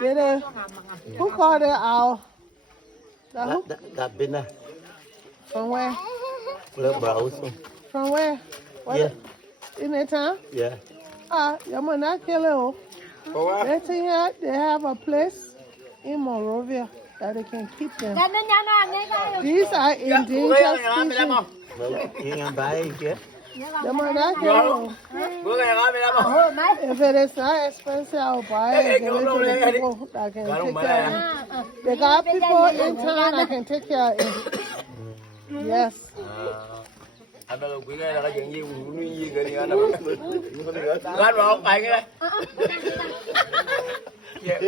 Did it? Who called it owl? That Bemah. From where? Little browse. From where? What? Yeah. In that town? Yeah. You might not kill it. They have a place in Monrovia that they can keep them. These are endangered species. You can buy it, yeah? They might not kill it. If it is not expensive, I'll buy it and give it to the people that can take care of it. They got people in town that can take care of it. Yes. Anh đâu quý nghe là cái chuyện gì cũng nuôi gì cái gì anh đâu anh vào ông cái Yeah.